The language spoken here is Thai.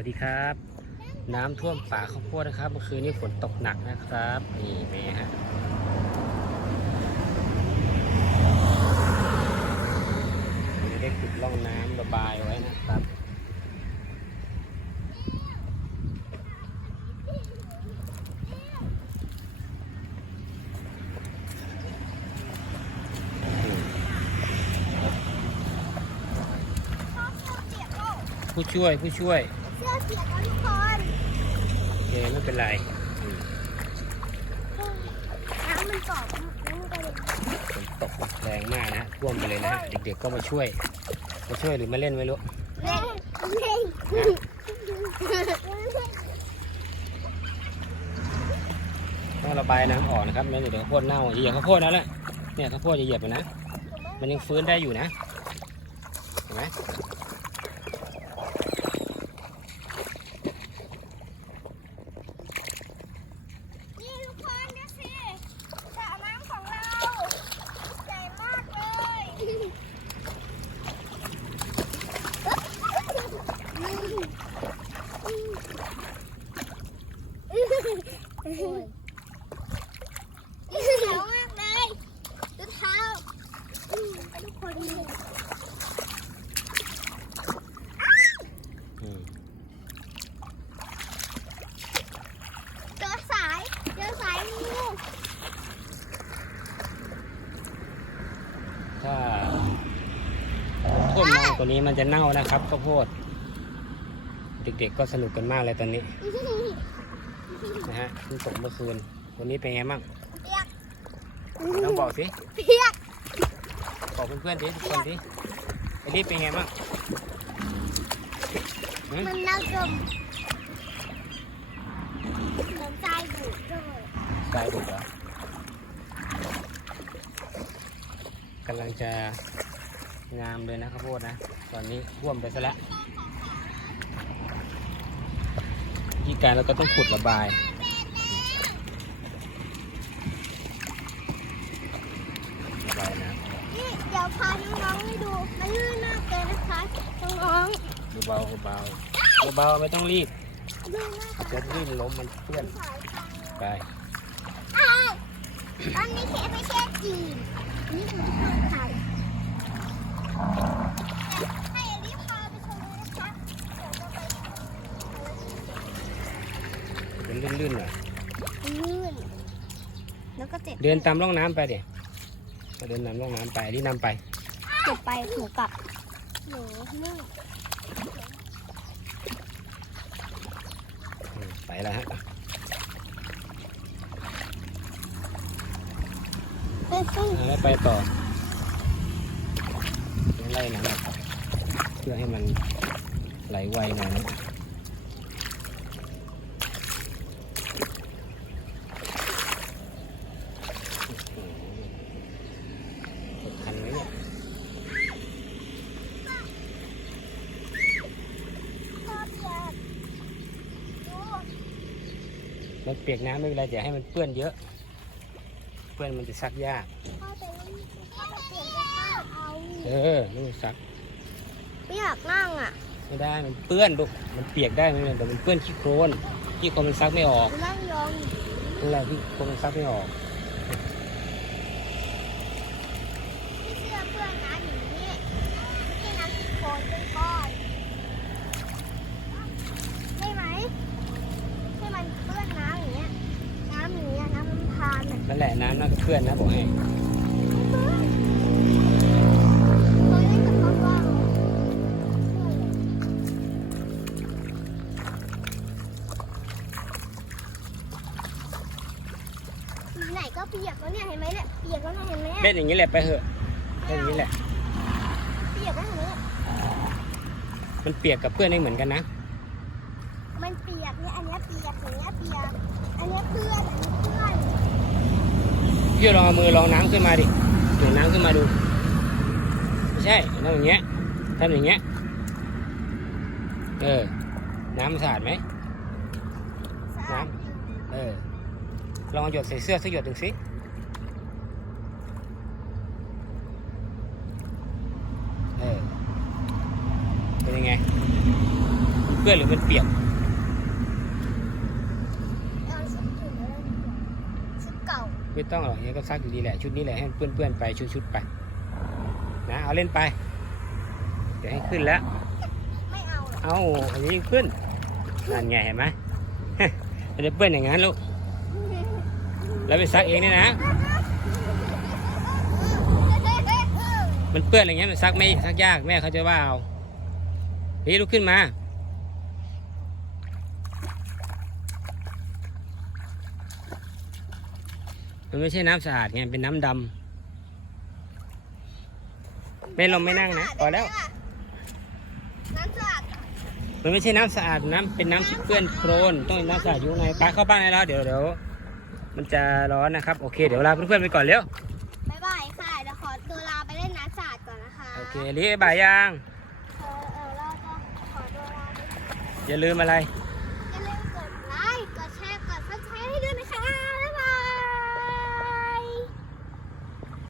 วัสดีครับ น้ำท่วมป่าข้าวโพดนะครับเมื่อคืนนี้ฝนตกหนักนะครับ นี่แม่ฮะผมจะได้ขุดร่องน้ำระบายไว้นะครับผู้ช่วยผู้ช่วย เสื้อเสียแล้วทุกคนโอเคไม่เป็นไรอืมน้ำมันกรอบน้ำมันกระเด็นฝนตกแรงมากนะท่วมไปเลยนะฮะเด็กๆก็มาช่วย มาช่วยหรือมาเล่นไม่รู้ เล่นเล่นต้องระบายน้ำออกนะครับไม่งั้นเดี๋ยวข้าวโพดเน่าอย่าเหยียบข้าวโพดนั่นแหละเนี่ยข้าวโพดอย่าเหยียบไปนะ มันยังฟื้นได้อยู่นะ เห็นไหม นี่ทุกคนดูสิสระน้ำของเราใหญ่มากเลย นี่ เหนียวมากเลยดูเท้าทุกคนดูอืมเจอสายเจอสายงูถ้าท่วมนานกว่านี้มันจะเน่านะครับข้าวโพด เด็กๆก็สนุกกันมากเลยตอนนี้ นะฮะเพิ่งตกเมื่อคืน วันนี้เป็นไงบ้างเปียกต้องบอกสิเปียกบอกเพื่อนๆดิทุกคนดิไอ้นี่เป็นไงบ้างหืมมันน่าจมเหมือนทรายดูดเลยตายดุเหรอกำลังจะงามเลยนะข้าวโพดนะ ตอนนี้ท่วมไปซะแล้ว ที่การเราก็ต้องขุดระบาย ระบายนะนี่เดี๋ยวพาน้องๆให้ดู มันลื่นมากเลยนะคะน้องเบาๆเบาๆเบาๆไม่ต้องรีบๆลื่นมากเดี๋ยวลื่นล้มมันเพื่อนสายไฟไปอ้าวตอนนี้เคไม่ใช่จีนนี่คือที่เมืองไทยให้อลิพาไปชมเลยนะคะเดี๋ยวจะไป เป็น ลื่นๆหน่อยลื่น แล้วก็เจ็บเดินตามร่องน้ำไปเดี๋ยวเดินตามร่องน้ำไปนี่นำไปเจ็บไปหนูกลับหนูนึ่งอืมไปแล้วฮะเอ้ยซึ่งแล้วไปต่อไล่น้ำออกเพื่อให้มันไหลไวหน่อยนะอื้อหือกดคันไหมเนี่ย พ่อเปียกดู มันเปียกน้ำไม่เป็นไรอย่าให้มันเปื้อนเยอะ เปื้อนมันจะซักยากพ่อไปพ่อไปเปลี่ยนเสื้อผ้าเอาเออไม่ต้องซัก ไม่อยากนั่งอะไม่ได้ มันเปื้อนลูก มันเปียกได้ไหมแต่มันเปื้อนขี้โคลนขี้โคลนมันซักไม่ออกนั่งยองนั่นแหละขี้โคลนมันซักไม่ออกที่เสื้อเพื่อนนะอย่างนี้ที่น้ำที่โคนเป็นก้อนใช่ไหมให้มันเปื้อนน้ำอย่างเงี้ย น้ำอย่างเงี้ยน้ำมันพานอะ นั่นแหละน้ำน่าจะเพื่อนนะบอกให้เคยเล่นกับเขาบ้างไหนก็เปียกแล้วเนี่ยเห็นไหมเนี่ยเปียกแล้วเนี่ยเห็นไหมเนี่ยเล่นอย่างนี้แหละไปเถอะเล่นอย่างนี้แหละ เปียกแล้วเห็นไหมเนี่ยมันเปียกกับเพื่อนได้เหมือนกันนะ มันเปียกเนี่ยอันเนี้ยเปียกอย่างเงี้ยเปียกอันเนี้ยเพื่อนอันนี้เพื่อน พี่ลองมือลองน้ำขึ้นมาดิหนุนน้ำขึ้นมาดูไม่ใช่ทำอย่างเงี้ยทำอย่างเงี้ยเออ น้ำสะอาดไหมสะอาดอยู่เออลองหยดใส่เสื้อสักหยดหนึ่งสิเออเป็นยังไงเปื้อนหรือมันเปียก เอาชุดอื่นแล้วดีกว่าชุดเก่า ไม่ต้องหรอกยังก็ซักอยู่ดีแหละชุดนี้แหละให้มันเปื้อนๆไปชุดๆไปนะเอาเล่นไป เดี๋ยวให้ขึ้นแล้ว ไม่เอาหรอกเอาอันนี้ขึ้นนั่นไงเห็นไหมมันจะเปื้อนอย่างนั้นลูกแล้วไปซักเองเนี่ยนะ มันเปื้อนอะไรเงี้ยมันซักไม่ซักยากแม่เขาจะว่าเอานี่ลุกขึ้นมา มันไม่ใช่น้ำสะอาดไงเป็นน้ำดำไม่ลงไม่นั่งนะพอแล้ว น้ำสะอาดเหรอมันไม่ใช่น้ำสะอาดน้ำเป็นน้ำที่เปื้อนโครนต้องเป็นน้ำสะอาดอยู่ข้างในไปเข้าบ้านได้แล้วเดี๋ยวเดี๋ยวมันจะร้อนนะครับ โอเค เดี๋ยวลาเพื่อนๆไปก่อนเร็วบ๊ายบายค่ะเดี๋ยวขอตัวลาไปเล่นน้ำสะอาดก่อนนะคะโอเครีบบ่ายยังเออเออเราจะขอตัวลาไปอย่าลืมอะไรอ